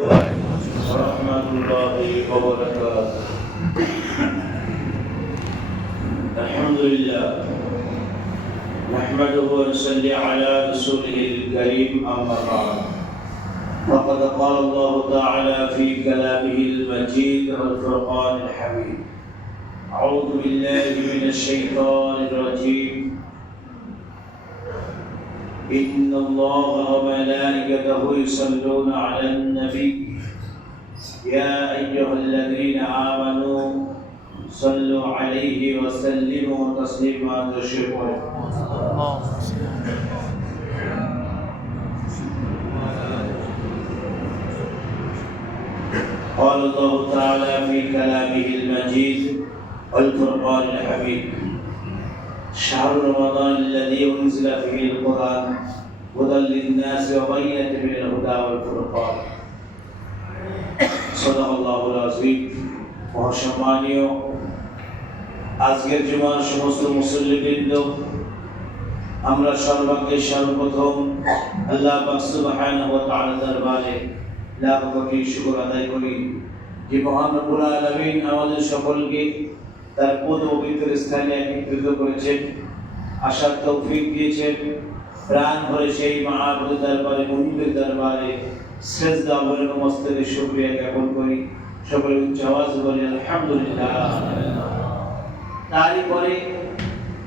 ورحمة الله وبركاته. الحمد لله نحمده ونصلي على رسوله الكريم أما بعد فقد قال الله تعالى في كلامه المجيد والفرقان الحميد أعوذ بالله من الشيطان الرجيم إن الله وملائكته يصلون على النبي يا أيها الذين آمنوا صلوا عليه وسلموا تسليما تشركون. قال الله تعالى في كلامه المجيد والفرقان الحميد شهر رمضان الذي أنزل فيه القرآن هدى للناس وبينة من الهدى والفرقان صدق الله العظيم. মহাসম্মানীয় আজকের জুমার সমস্ত মুসল্লিবৃন্দ, আমরা সর্বাগ্রে সর্বপ্রথম আল্লাহ পাক সুবহানাহু ওয়া তাআলার দরবারে লাখ কোটি শুকর আদায় করি যে মহান রব্বুল আলামিন আমাদের সকলকে তার পবিত্র স্থানে একত্রিত করেছেন, আসার তৌফিক দিয়েছেন। প্রাণ ভরে সেই মাহবুবের দরবারে, মুনিবের দরবারে সিজদা করে নমস্তে শুকরিয়া জ্ঞাপন করি। সকলে উচ্চ আওয়াজে বলি আলহামদুলিল্লাহ। তারই পরে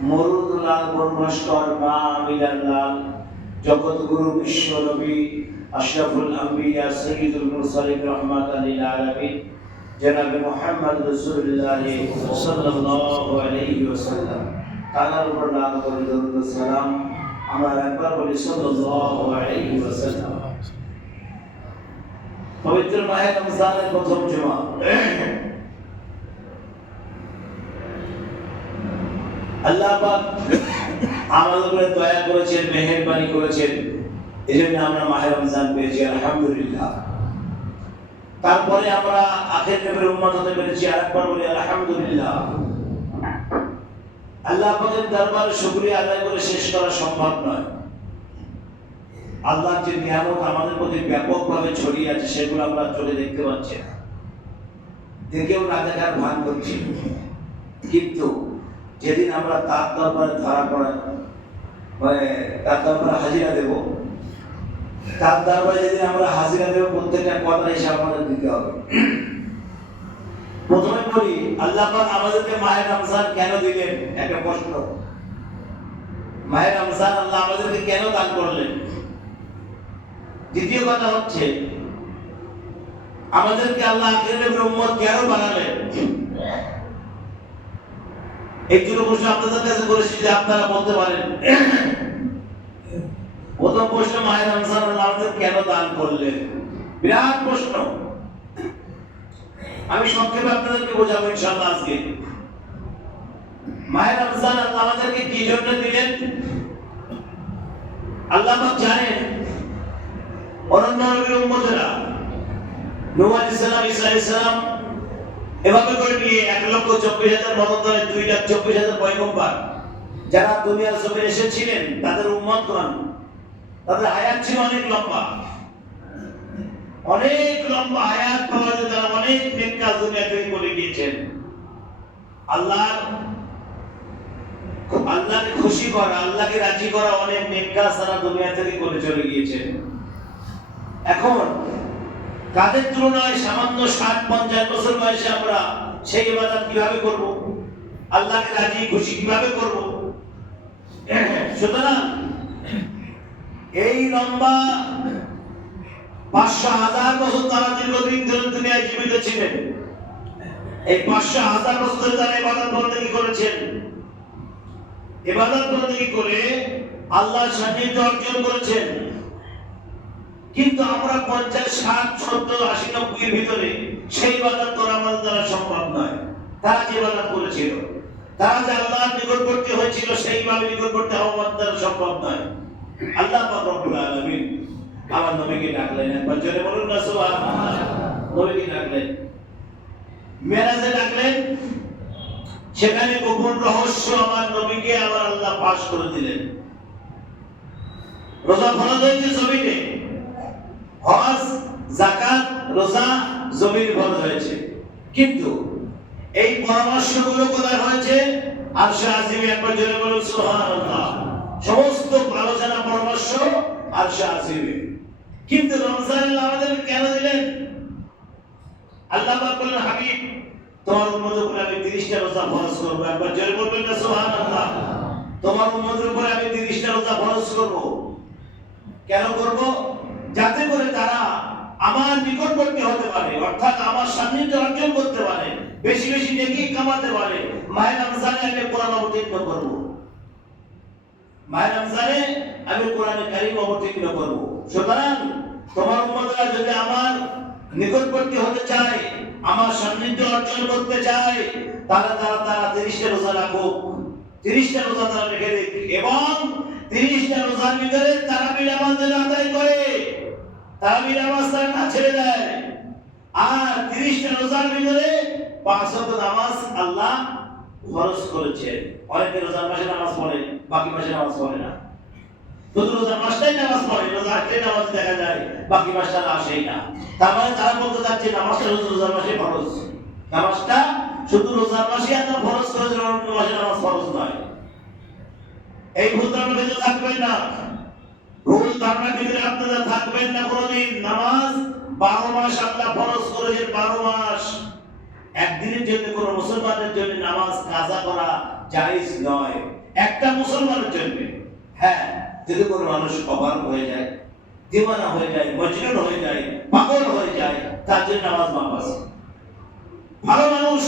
মরুদুলাল বর্মস্কর মা আমিনার লাল জগৎগুরু বিশ্ব নবী আশরাফুল আম্বিয়া সৈয়দুল মুরসালিন রাহমাতাল লিল আলামিন জনাবে মুহাম্মদ রাসূলুল্লাহ সাল্লাল্লাহু আলাইহি ওয়াসাল্লাম তার উপর লাখ করে দরুদ ও সালাম। আমরা একবার বলি সাল্লাল্লাহু আলাইহি ওয়াসাল্লাম। পবিত্র মাহে রমজানের প্রথম জুমা, আল্লাহ পাক আমাদের উপরে দয়া করেছেন, মেহেরবানি করেছেন, এজন্য আমরা মাহে রমজান পেয়েছি আলহামদুলিল্লাহ। তারপরে আমরা আখের নবীর উম্মত হতে পেরেছি, আরেকবার বলি আলহামদুলিল্লাহ। আল্লাহ পাকের দরবারে শুকরিয়া আদায় করে শেষ করা সম্ভব নয়। আল্লাহর যে নিয়ামত আমাদের প্রতি ব্যাপকভাবে ছড়িয়ে আছে সেগুলো আমরা চলে দেখতে পাচ্ছি না, দেখেও না দেখার ভান করছি। কিন্তু যেদিন আমরা তার দরবারে ধরা পড়া তার দরবারে হাজিরা দেব, তার দরবারে যেদিন আমরা হাজিরা দেব, প্রত্যেকটা কথা হিসাব আমাদের দিতে হবে। প্রথমে বলি আল্লাহ পাক আমাদেরকে মাহে রমজান কেন দিলেন, একটা প্রশ্ন। মাহে রমজান আল্লাহ আমাদেরকে কেন দান করলেন? দ্বিতীয় কথা হচ্ছে আমাদেরকে আল্লাহ আখিরাতের উম্মত কেন বানালেন? এই দুটো প্রশ্ন আপনাদের কাছে করেছি যে আপনারা বলতে পারেন। প্রথম প্রশ্ন, মাহে রমজান আল্লাহ আমাদের কেন দান করলেন? বিরাট প্রশ্ন। আমি সংক্ষেপে আপনাদেরকে বোঝাবো ইনশাআল্লাহ আজকে। মাহে রমজান আল্লাহ আমাদেরকে কি জন্য দিলেন? আল্লাহ পাক জানেন অনন্য নবীর উম্মতেরা নূহ আলাইহিস সালাম, ঈসা আলাইহিস সালাম এভাবে করে নিয়ে 1,24,000 মতন 2,24,000 পয়গম্বর যারা দুনিয়ার জমিনে এসেছিলেন, তাদের উম্মতগণ, তাদের হায়াত ছিল অনেক লম্বা, অনেক লম্বা হায়াত পাওয়া যায়। তারা অনেক নেক কাজ দুনিয়া থেকে করে গিয়েছেন। আল্লাহকে খুশি করা, আল্লাহকে রাজি করা অনেক নেক কাজ তারা দুনিয়া থেকে করে চলে গিয়েছেন। এখন কাদের তুলনায় সামান্য 60-50 বছর বয়সে আমরা সেই ইবাদত কিভাবে করব, আল্লাহকে রাজি খুশি কিভাবে করব? সুতরাং এই লম্বা 500,000 বছর তারা দীর্ঘদিন ধরে দুনিয়ায় জীবিত ছিলেন। এই 500,000 বছর ধরে তারা ইবাদত বন্দেগী করেছেন। ইবাদত বন্দেগী করে আল্লাহর সান্নিধ্য অর্জন করেছেন। কিন্তু আমরা 50, 60, 70, 80, 90 এর ভিতরে সেই ইবাদত করা আমাদের দ্বারা সম্ভব নয়। তারা যে ইবাদত করেছিল, তারা যে আল্লাহর নিকটবর্তী হয়েছিল, সেইভাবে নিকটবর্তী হওয়া আমাদের দ্বারা সম্ভব নয়। আল্লাহ পাক রব্বুল আলামিন আমার নবীকে ডাকলেন, একবার জোরে বলুন না সুবহানাল্লাহ। নবীকে ডাকলেন, মেরাজে ডাকলেন, সেখানে গোপন রহস্য আমার নবীকে আমার আল্লাহ পাশ করে দিলেন। রোজা ফরজ হয়েছে জমিনে, হজ, যাকাত, রোজা জমির ফরজ হয়েছে, কিন্তু এই পরামর্শগুলো কোথায় হয়েছে? আরশে আজিমে। একবার জোরে বলুন সুবহানাল্লাহ। সমস্ত আলোচনা পরামর্শ আরশে আজিমে। কিন্তু রমজান আমাদের কেন দিলেন? আল্লাহ পাক বললেন, হাবিব তোমার উম্মতের উপরে আমি 30টা রোজা ফরজ করব। একবার জোরে বলবেন না সুবহানাল্লাহ। তোমার উম্মতের উপরে আমি 30টা রোজা ফরজ করব। কেন করব? যাতে করে তারা আমার নিকটবর্তী হতে পারে, অর্থাৎ আমার সান্নিধ্য অর্জন করতে পারে, বেশি বেশি নেকি কামাতে পারে। মাহে রমজানে আমি কোরআন অবতীর্ণ করব। মাহে রমজানে আমি কোরআনে কারীম অবতীর্ণ করব। সুতরাং তোমার উম্মতরা যদি আমার নিকটবর্তী হতে চায়, আমার সান্নিধ্য অর্জন করতে চায়, তারা 30টা রোজা রাখুক। 30টা রোজা তারা রেখে দিক এবং 30টা রোজার ভিতরে তারাবি নামাজ আদায় করে, তারাবি নামাজ তারা না ছেড়ে দেয়। আর 30টা রোজার ভিতরে 5 ওয়াক্ত নামাজ আল্লাহ ফরজ করেছেন। অনেকে রোজার মাসে নামাজ পড়ে, বাকি মাসে নামাজ পড়ে না। শুধু রোজার মাসটাই নামাজ পড়ে, রোজার আগে নামাজ দেখা যায়, বাকি মাসটা আসেই না। তার মানে তারা বলতে চাচ্ছে নামাজটা শুধু রোজার মাসে ফরজ। নামাজটা শুধু রোজার মাসে আল্লাহ ফরজ করেছেন, অন্য মাসে নামাজ ফরজ নয়। এই ভুল ধারণা ভিতরে থাকবেন না। ভুল ধারণা ভিতরে আপনারা থাকবেন না কোনদিন। নামাজ 12 মাস আল্লাহ ফরজ করেছেন, 12 মাস। একদিনের জন্য কোন মুসলমানের জন্য নামাজ কাজা করা জায়েজ নয়, একটা মুসলমানের জন্য। হ্যাঁ, যদি কোনো মানুষ অবাক হয়ে যায়, দিওয়ানা হয়ে যায়, মজনুন হয়ে যায়, পাগল হয়ে যায়, তার জন্য নামাজ মাফ আছে। ভালো মানুষ,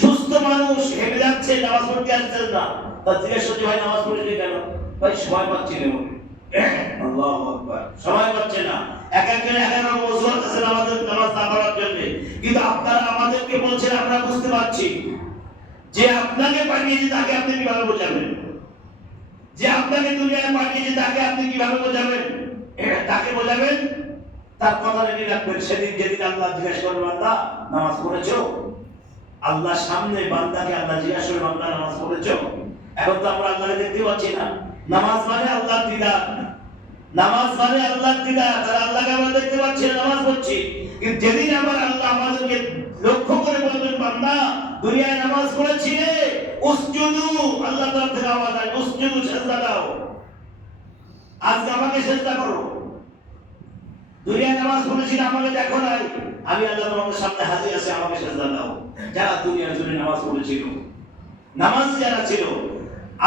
সুস্থ মানুষ হেঁটে যাচ্ছে, নামাজ পড়তে আসছেন না, তার জিজ্ঞেস করছে ভাই নামাজ পড়েছি কেন? ভাই সময় পাচ্ছি না। আল্লাহু আকবার। সময় পাচ্ছে না। এক একজন এক এক রকম ওযু করতেছে আমাদের নামাজ না পড়ার জন্য। কিন্তু আপনারা আমাদেরকে বলছেন, আমরা বুঝতে পারছি যে আপনাকে পাঠিয়েছে তাকে আপনি কিভাবে বোঝাবেন? যে আপনাকে দুনিয়ায় পাঠিয়েছে তাকে আপনি কিভাবে বোঝাবেন? তাকে বোঝাবেন, তার কথা রেডি রাখবেন। সেদিন যেদিন আল্লাহ জিজ্ঞেস করবেন, বান্দা নামাজ পড়েছো? আল্লাহর সামনে বান্দাকে আল্লাহ জিজ্ঞাসা করবেন, বান্দা নামাজ পড়েছো? এখন তো আমরা আল্লাহকে দেখতে পাচ্ছি না। নামাজ মানে আল্লাহর দিদার, নামাজ মানে আল্লাহর দিদার। তারা আল্লাহকে আমরা দেখতে পাচ্ছি না, নামাজ পড়ছি। কিন্তু যেদিন আমার আল্লাহ আমাদেরকে লক্ষ্য করে বলবেন, বান্দা দুনিয়ায় নামাজ পড়েছিলে, উসজুদু, আল্লাহ তরফ থেকে আওয়াজ হয়, উসজুদু, সিজদা দাও। আজকে আমাকে সিজদা করো। দুনিয়ায় নামাজ পড়েছিলে, আমাকে দেখো নাই, আমি আল্লাহ তোমাদের সামনে হাজির আছি, আমাকে সিজদা দাও। যারা দুনিয়ার জন্য নামাজ পড়েছিল, নামাজ যারা ছিল,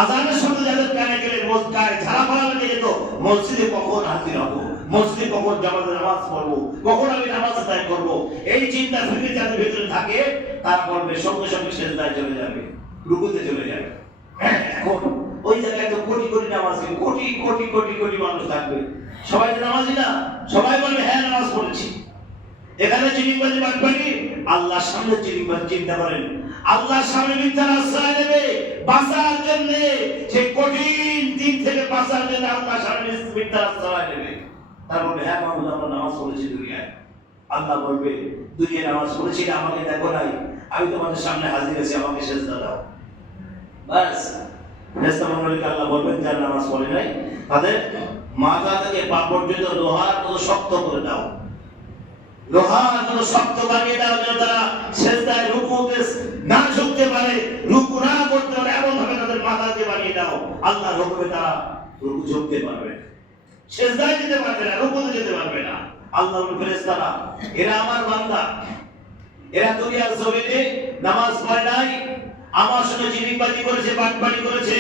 আযানের শব্দ যাদের কানে গেলে মসজিদে ঝাড়া পড়া লেগে যেত, মসজিদে কখন হাজির হব, মসজিদে কখন জামাতে নামাজ পড়বো, কখন আমি নামাজ আদায় করব, এই চিন্তা ফিরে যাদের ভিতরে থাকে, তারা বলবে সঙ্গে সঙ্গে সিজদায় চলে যাবে, রুকুতে চলে যাবে। এখন ওই জায়গায় তো কোটি কোটি নামাজি, কোটি কোটি কোটি কোটি মানুষ থাকবে, সবাই নামাজি না? সবাই বলবে হ্যাঁ নামাজ পড়েছি। এখানে চিনিবাজি বাটপাটি, আল্লাহর সামনে চিনিবাজি। চিন্তা করেন, আল্লাহর সামনে মিথ্যার আশ্রয় নেবে বাঁচার জন্য, সেই কঠিন দিন থেকে বাঁচার জন্য আল্লাহর সামনে মিথ্যার আশ্রয় নেবে। তারপরে হ্যাঁ মাহমুদ আমরা নামাজ পড়েছি দুনিয়ায়। আল্লাহ বলবে দুনিয়ায় নামাজ পড়েছি, আমাকে দেখো নাই, আমি তোমাদের সামনে হাজির আছি, আমাকে সিজদা দাও। বাস, ফেরেশতা মণ্ডলীকে আল্লাহ বলবেন যারা নামাজ পড়ে নাই, তাদের মাথা থেকে পা পর্যন্ত লোহার মতো শক্ত করে দাও, লোহার মতো শক্ত বানিয়ে দাও, যেন তারা সিজদায় রুকুতে না ঝুঁকতে পারে, রুকু না করতে পারে, এমন ভাবে তাদের মাথা দিয়ে বানিয়ে দাও, আল্লাহর হুকুমে তারা রুকু ঝুঁকতে পারবে, সিজদায় যেতে পারবে না, রুকুতে যেতে পারবে না। আল্লাহ বলেন ফেরেশতারা এরা আমার বান্দা, এরা দুনিয়ার জমিনে নামাজ পড়ে নাই, আমার সঙ্গে চিনিবাজি করেছে, বাটপাটি করেছে,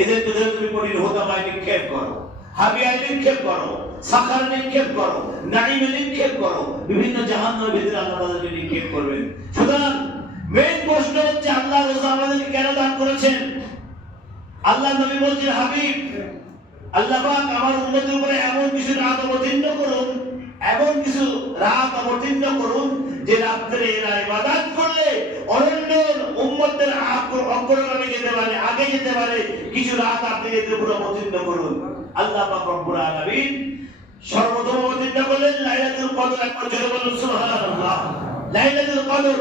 এদের ভিতরে তুমি কঠিন হোতামায় নিক্ষেপ করো, হাবিয়ায় নিক্ষেপ করো, সাখার নিক্ষেপ করো, নাইমে নিক্ষেপ করো, বিভিন্ন জাহান্নামের ভিতরে আল্লাহ তাদেরকে নিক্ষেপ করবেন। সুতরাং মেইন প্রশ্ন হচ্ছে আল্লাহ রোজা আমাদেরকে কেন দান করেছেন? আল্লাহ নবী বলছেন, হাবিব আল্লাহ পাক আমার উম্মতের উপরে এমন কিছু রাত অবতীর্ণ করুন, এমন কিছু রাত অবতীর্ণ করুন যে রাত্রে এরা ইবাদত করলে অন্য উম্মতের অগ্রগামী যেতে পারে, আগে যেতে পারে, কিছু রাত আপনি এদের উপর অবতীর্ণ করুন। আল্লাহ পাক রব্বুল আলামিন সর্বপ্রথম অবতীর্ণ করলেন লাইলাতুল কদর। একবার জোরে বলুন সুবহানাল্লাহ। লাইলাতুল কদর,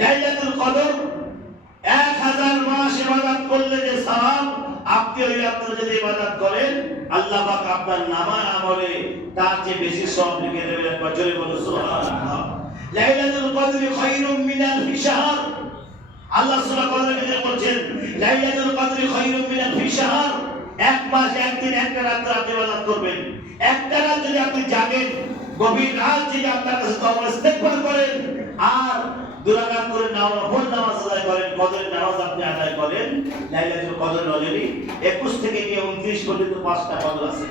লাইলাতুল কদর 1000 মাস ইবাদত করলে যে সওয়াব, আপনি ওই আপনারা যদি ইবাদত করেন, আল্লাহ পাক আপনার নামা আমলে তার চেয়ে বেশি সওয়াব লিখে দেবেন। একবার জোরে বলুন সুবহানাল্লাহ। লাইলাতুল কদরি খায়রুম মিন আলফি শাহর। আল্লাহ সূরা কদরের ভিতরে বলছেন লাইলাতুল কদরি খায়রুম মিন আলফি শাহর। এক মাস একদিন একটা রাত আপনি ইবাদত করবেন। একটা রাত যদি আপনি জাগেন, গভীর রাত জেগে আপনার কাছে তওবা ইস্তেগফার করেন, আর দুরাকাত করে নফল নামাজ আদায় করেন, কদরের নামাজ আপনি আদায় করেন, লাইলাতুল কদর রজনী 21 থেকে নিয়ে 29 পর্যন্ত 5টা কদর আছে।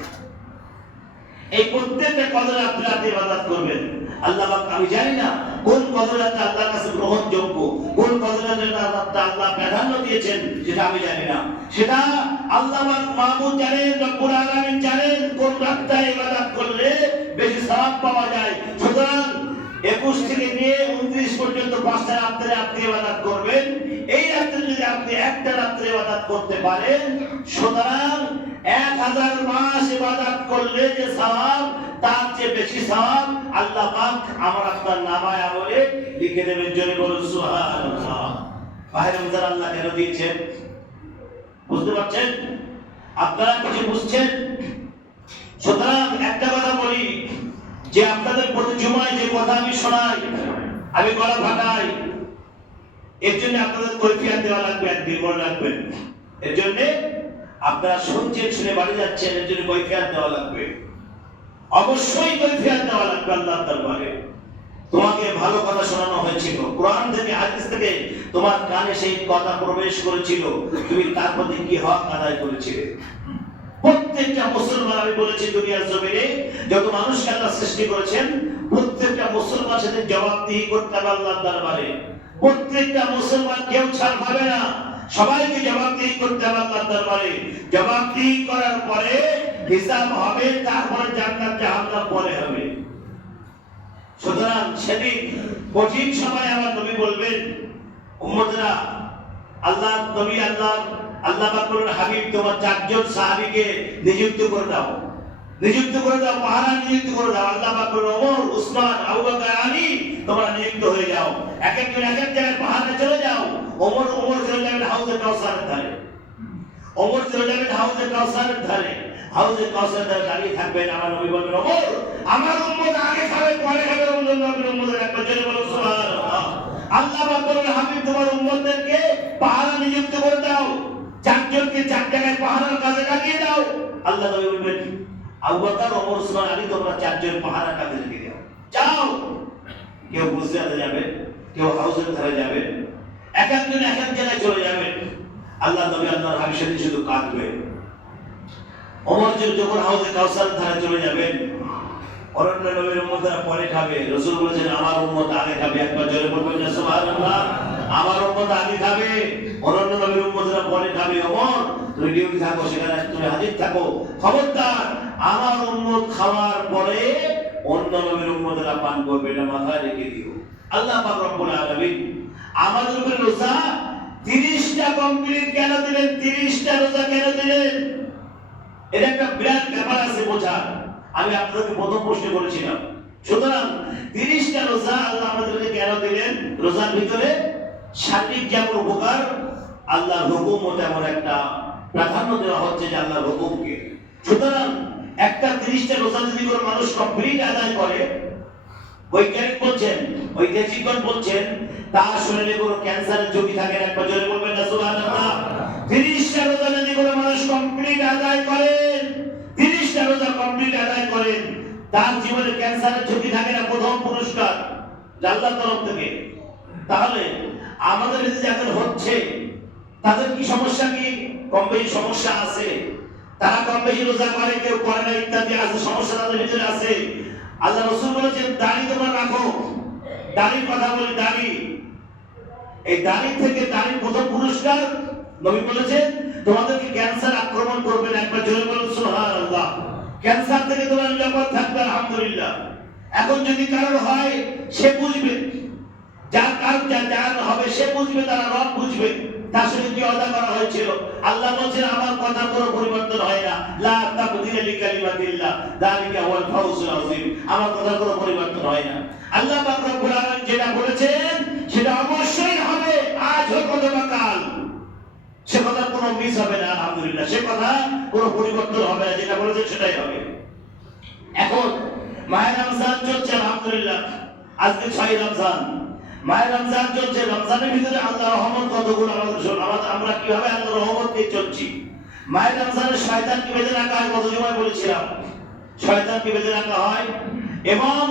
এই প্রত্যেকটা কদরে আপনি ইবাদত করবেন। আল্লাহ পাক, আমি জানি না কোন কদরটা আল্লাহর কাছে গ্রহণযোগ্য, কোন কদরটা আল্লাহ প্রাধান্য দিয়েছেন সেটা আমি জানি না। সেটা আল্লাহ পাক মাহবুব জানেন, রব্বুল আলামিন জানেন কোন রাতটা ইবাদত করলে বেশি সওয়াব পাওয়া যায়। সুতরাং 21 থেকে নিয়ে 29 পর্যন্ত 5টা রাত্রে আপনি ইবাদত করবেন। এই রাত্রে যদি আপনি একটা রাত্রে ইবাদত করতে পারেন, সুতরাং 1000 মাস ইবাদত করলে যে সওয়াব, তার চেয়ে বেশি সওয়াব আল্লাহ পাক আমার আপনার নামায় আমলে লিখে দেবেন। জোরে বলুন সুবহানাল্লাহ। মাহে রমজান আল্লাহ কেন দিয়েছেন বুঝতে পারছেন? আপনারা কিছু বুঝছেন? সুতরাং একটা কথা বলি, যে আপনাদের প্রতি জুমায় যে কথা আমি শোনাই, আমি গলা ফাটাই, এর জন্য আপনাদের কৈফিয়ত দেওয়া লাগবে, একদিন মনে রাখবেন। এর জন্য আপনারা শুনছেন, শুনে বাড়ি যাচ্ছেন, এর জন্য কৈফিয়ত দেওয়া লাগবে, অবশ্যই কৈফিয়ত দেওয়া লাগবে আল্লাহর দরবারে। তোমাকে ভালো কথা শোনানো হয়েছিল, কোরআন থেকে হাদিস থেকে তোমার কানে সেই কথা প্রবেশ করেছিল, তুমি তার প্রতি কি হক আদায় করেছিলে? প্রত্যেকটা মুসলমান, আমি বলেছি দুনিয়ার জমিনে যত মানুষকে আল্লাহ সৃষ্টি করেছেন, প্রত্যেকটা মুসলমান সাথে জবাবদিহি করতে হবে আল্লাহর দরবারে। প্রত্যেকটা মুসলমান কেউ ছাড় পাবে না, সবাইকে জবাবদিহি করতে হবে আল্লাহর দরবারে। জবাবদিহি করার পরে হিসাব হবে, তারপরে জান্নাত জাহান্নাম পরে হবে। সুতরাং সেদিন কঠিন সময় আমার নবী বলবেন, উম্মতরা, আল্লাহ নবী আল্লাহ পাক বলেন, হাবিব তোমার 4 জন সাহাবীকে নিযুক্ত করে দাও, পাহারা নিযুক্ত করে দাও। আল্লাহ পাক বলেন, ওমর, উসমান, আবু বকর, আলী তোমরা নিযুক্ত হয়ে যাও, এক একজন এক এক জায়গায় পাহাড়ে চলে যাও। ওমর চলে যাবেন হাউজে কাউসারের ধারে, হাউজে কাউসারের ধারে দাঁড়িয়ে থাকবেন। আমার নবী বলবেন, ওমর, আমার উম্মত আগে খাবে পরে খাবে, নবীর উম্মতের একবার জোরে বলুন সুবহানাল্লাহ। আল্লাহ পাক বলেন, হাবিব তোমার উম্মতদেরকে পাহারা নিযুক্ত করে দাও, 4 জনকে 4 জায়গায় পাহারার কাজে লাগিয়ে দাও। আল্লাহ নবী বলবেন, আবু বকর, ওমর, উসমান, আলী তোমরা 4 জন পাহারার কাজে লাগিয়ে দাও, যাও। কেউ গুজরাটে যাবে, কেউ হাউজের ধারে যাবে, এক একজন এক এক জায়গায় চলে যাবে। আল্লাহ নবী আল্লাহর হাবিব সেদিন শুধু কাঁদবে। ওমর যখন হাউজে কাউসারের ধারে চলে যাবেন, অরণ্য নবীর উম্মতরা পরে খাবে, রাসূল বলেছেন আমার উম্মত আগে খাবে, একবার জোরে বলবেন না সুবহানাল্লাহ। আমার উম্মত আগে খাবে, অরণ্য নবীর উম্মতরা পরে খাবে। ওমর, তুমি ডিউটি থাকো, সেখানে তুমি হাজির থাকো, খবরদার আমার উম্মত খাওয়ার পরে অন্য নবীর উম্মতরা পান করবে, এটা মাথায় রেখে দিও। আল্লাহ পাক রব্বুল আলামিন আমাদের উপরে রোজা 30টা কমপ্লিট কেন দিলেন? 30টা রোজা কেন দিলেন? এটা একটা বিরাট ব্যাপার আছে বোঝার। আমি আপনাদেরকে প্রথম প্রশ্ন করেছিলাম। সুতরাং 30টা রোজা আল্লাহ আমাদেরকে কেন দিলেন? রোজার ভিতরে শারীরিক যেমন উপকার, আল্লাহর হুকুমও তেমন একটা প্রাধান্য দেওয়া হচ্ছে, যে আল্লাহর হুকুমকে। সুতরাং একটা 30টা রোজা যদি কোনো মানুষ কমপ্লিট আদায় করে, ঐতিহাসিকগণ বলছেন তার শরীরে কোনো ক্যান্সারের ঝুঁকি থাকে না। একবার জোরে বলবেন না সুবহানাল্লাহ। 30টা রোজা যদি কোনো মানুষ কমপ্লিট আদায় করেন, 30টা রোজা কমপ্লিট আদায় করেন, তার জীবনে ক্যান্সারের ঝুঁকি থাকে না। প্রথম পুরস্কার আল্লাহর তরফ থেকে। তাহলে আমাদের যে যাদের হচ্ছে, তাদের কি সমস্যা? কি কম বেশি সমস্যা আছে? তারা কম বেশি রোজা করে, কেউ করে না, ইত্যাদি আছে, সমস্যা তাদের ভিতরে আছে। আল্লাহ রাসূল বলেছেন, দাড়ি তোমরা রাখো। দাড়ির কথা বলি, দাড়ি, এই দাড়ি থেকে দাড়ির প্রথম পুরস্কার নবী বলেছেন, তোমাদেরকে ক্যান্সার আক্রমণ করবে না। একবার জোরে বলুন সুবহানাল্লাহ। ক্যান্সার থেকে তোমরা নিরাপদ থাকবে, আলহামদুলিল্লাহ। এখন যদি কারোর হয়, সে বুঝবে, যার হবে সে বুঝবে, তারা রব বুঝবে তার সঙ্গে কি ওয়াদা করা হয়েছিল। আল্লাহ বলেন, আমার কথা কোনো পরিবর্তন হয় না, লা তাবদীলা লিকালিমাতিল্লাহ, যালিকা হুয়াল ফাওজুল আযীম। আমার কথা কোনো পরিবর্তন হয় না। আল্লাহ পাক রব্বুল আলামিন যেটা বলেছেন সেটা অবশ্যই হবে, আজ হোক অথবা কাল। সে কথা কোনো মিস হবে না, আলহামদুলিল্লাহ। সে কথা কোনো পরিবর্তন হবে না, যেটা বলেছেন সেটাই হবে। এখন মাহে রমজান চলছে, আলহামদুলিল্লাহ। আজকে 6 রমজান, মায়ের রমজান চলছে। রমজানের ভিতরে আল্লাহর রহমত কতগুলো আমাদের আমরা কিভাবে আল্লাহর রহমত নিয়ে চলছি। মায়ের রমজানে শয়তানকে বেঁধে রাখা হয়, কত সময় বলেছিলাম, শয়তানকে বেঁধে রাখা হয় এবং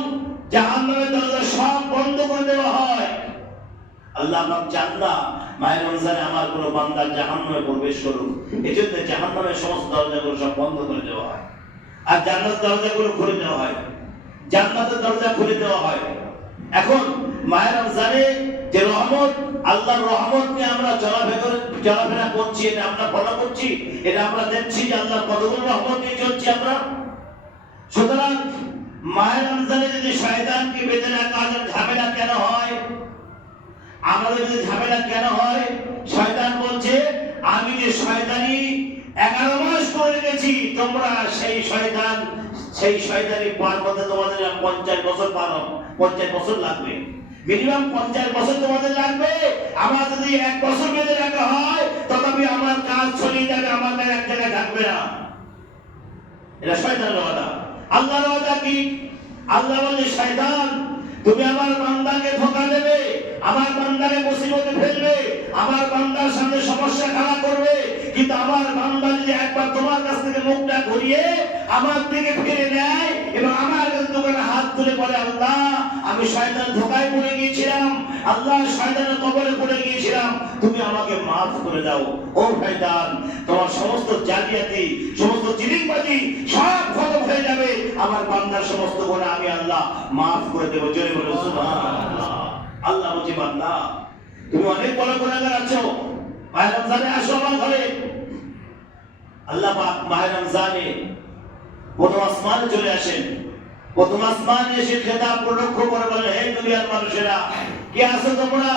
জাহান্নামের দরজা সব বন্ধ করে দেওয়া হয়। আল্লাহ পাক চান না মায়ের রমজানে আমার কোনো বান্দা জাহান্নামে প্রবেশ করুক, এজন্য জাহান্নামের সমস্ত দরজাগুলো সব বন্ধ করে দেওয়া হয় আর জান্নাতের দরজাগুলো খুলে দেওয়া হয়, জান্নাতের দরজা খুলে দেওয়া হয়। এখন মায়ের রমজানে যে রহমত, আল্লাহর রহমত নিয়ে আমরা চলাফেরা করছি, এটা আমরা ফলো করছি, এটা আমরা দেখছি যে আল্লাহর কতগুলো রহমত নিয়ে চলছি আমরা। সুতরাং মায়ের রমজানে যদি শয়তানকে বেঁধে রাখা হয়, ঝামেলা কেন হয়? আমাদের যদি ঝামেলা কেন হয়? শয়তান বলছে আমি যে শয়তানি 11 মাস করে রেখেছি, তোমরা সেই শয়তানি পার করতে তোমাদের 50 বছর পার হবে, 50 বছর লাগবে, মিনিমাম 50 বছর তোমাদের লাগবে। আমার যদি 1 বছর বেঁধে রাখা হয় তথাপি আমার কাজ চলে যাবে, আমার গায়ে এক জায়গায় থাকবে না। এটা শয়তানের ওয়াদা। আল্লাহর ওয়াদা কি? আল্লাহ বলে শয়তান তুমি আমার বান্দাকে ধোঁকা দেবে, আমার বান্দাকে মুসিবতে ফেলবে, আমার বান্দার সামনে সমস্যা খাড়া করবে, কিন্তু আমার বান্দা যদি একবার তোমার কাছ থেকে মুখটা ঘুরিয়ে আমার দিকে ফিরে নেয় এবং আমার দোকানে হাত তুলে বলে আল্লাহ আমি শয়তান ধোঁকায় পড়ে গিয়েছিলাম, আল্লাহ শয়তানের কবলে পড়ে গিয়েছিলাম, তুমি আমাকে মাফ করে দাও। ও শয়তান তোমার সমস্ত জালিয়াতি, সমস্ত চিলিংবাজি সব খতম হয়ে যাবে, আমার বান্দার সমস্ত গুনাহ আমি আল্লাহ মাফ করে দেব। জোরে বলো সুবহানাল্লাহ। আল্লাহ বলছে বান্দা তুমি অনেক বড় গুনাহগার আছো, মাহে রমজানে আসো আমার ঘরে। আল্লাহ পাক মাহে রমজানে প্রথম আসমানে চলে আসেন, প্রথম আসমানে এসে খেতাব প্রলক্ষ করে বলে হে দুনিয়ার মানুষেরা কে আছো তোমরা,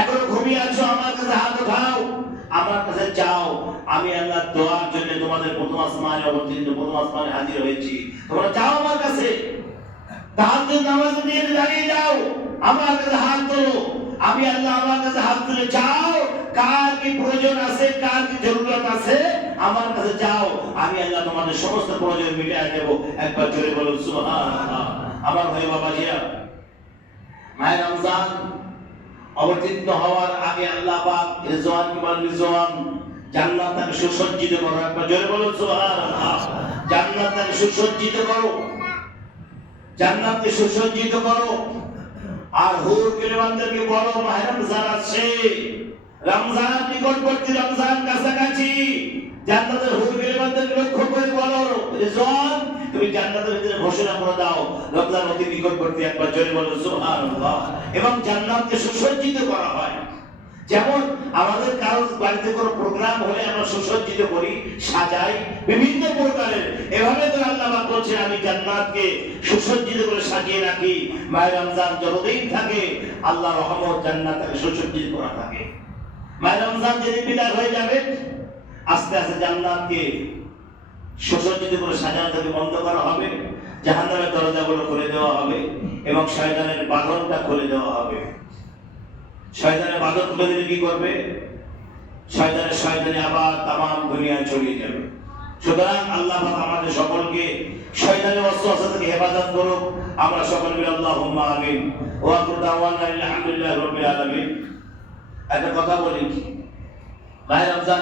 এখনো ঘুমিয়ে আছো, আমার কাছে হাত উঠাও, আমার কাছে চাও, আমি আল্লাহ দোয়ার জন্য তোমাদের প্রথম আসমানে অবতীর্ণ, প্রথম আসমানে হাজির হয়েছি, তোমরা চাও আমার কাছে, তাহাজ্জুদ নামাজ নিয়ে দাঁড়িয়ে যাও, আমার কাছে হাত তোলো, আমি আল্লাহ আমার কাছে হাত তুলে চাও, কার কি প্রয়োজন আছে, কার কি জরুরত আছে আমার কাছে চাও, আমি আল্লাহ তোমাদের সমস্ত প্রয়োজন মিটিয়ে দেব। একবার জোরে বলুন সুবহানাল্লাহ। আমার ভাই বাবাজিরা, মাহে রমজান অবতীর্ণ হওয়ার আগে আল্লাহ পাক রিজওয়ান কিংবা রিজওয়ান জান্নাতকে সুসজ্জিত করো। একবার জোরে বলুন সুবহানাল্লাহ। জান্নাতকে সুসজ্জিত করো, জান্নাতকে সুসজ্জিত করো। আর হুর কিলবানদেরকে বলো মাহে রমজান আসছে, রমজান নিকটবর্তী, রমজান কাছাকাছি, জান্নাতের হুর কিলবানদেরকে লক্ষ্য করে বলো রিজওয়ান তুমি জান্নাতের ভিতরে ঘোষণা করে দাও রমজান অতি নিকটবর্তী। একবার জোরে বলো সুবহানাল্লাহ। এবং জান্নাতকে সুসজ্জিত করা হয়, যেমন আমাদের কারো বাড়িতে কোনো প্রোগ্রাম হলে আমরা সুসজ্জিত করি, সাজাই বিভিন্ন প্রকারের, এভাবে তো আল্লাহ পাক বলছেন আমি জান্নাতকে সুসজ্জিত করে সাজিয়ে রাখি। মাহে রমজান যতদিন থাকে আল্লাহর রহমত জান্নাতকে সুসজ্জিত করা থাকে। মাহে রমজান যেদিন বিদায় হয়ে যাবে আস্তে আস্তে জান্নাতকে সুসজ্জিত করে সাজানো থেকে বন্ধ করা হবে, জাহান্নামের দরজাগুলো খুলে দেওয়া হবে এবং শয়তানের বাঁধনটা খুলে দেওয়া হবে। শয়তানের বাঁধন খুলে দিলে কি করবে? শয়তানি আবার তামাম দুনিয়ায় ছড়িয়ে যাবে। সুতরাং আল্লাহ পাক আমাদের সকলকে শয়তানের ওয়াসওয়াসা থেকে হেফাজত করুক। আমরা সকলে মিলে আল্লাহুম্মা আমিন। ওয়া আখিরু দাওয়ানা আলহামদুলিল্লাহি রাব্বিল আলামিন। একটা কথা বলি, মাহে রমজান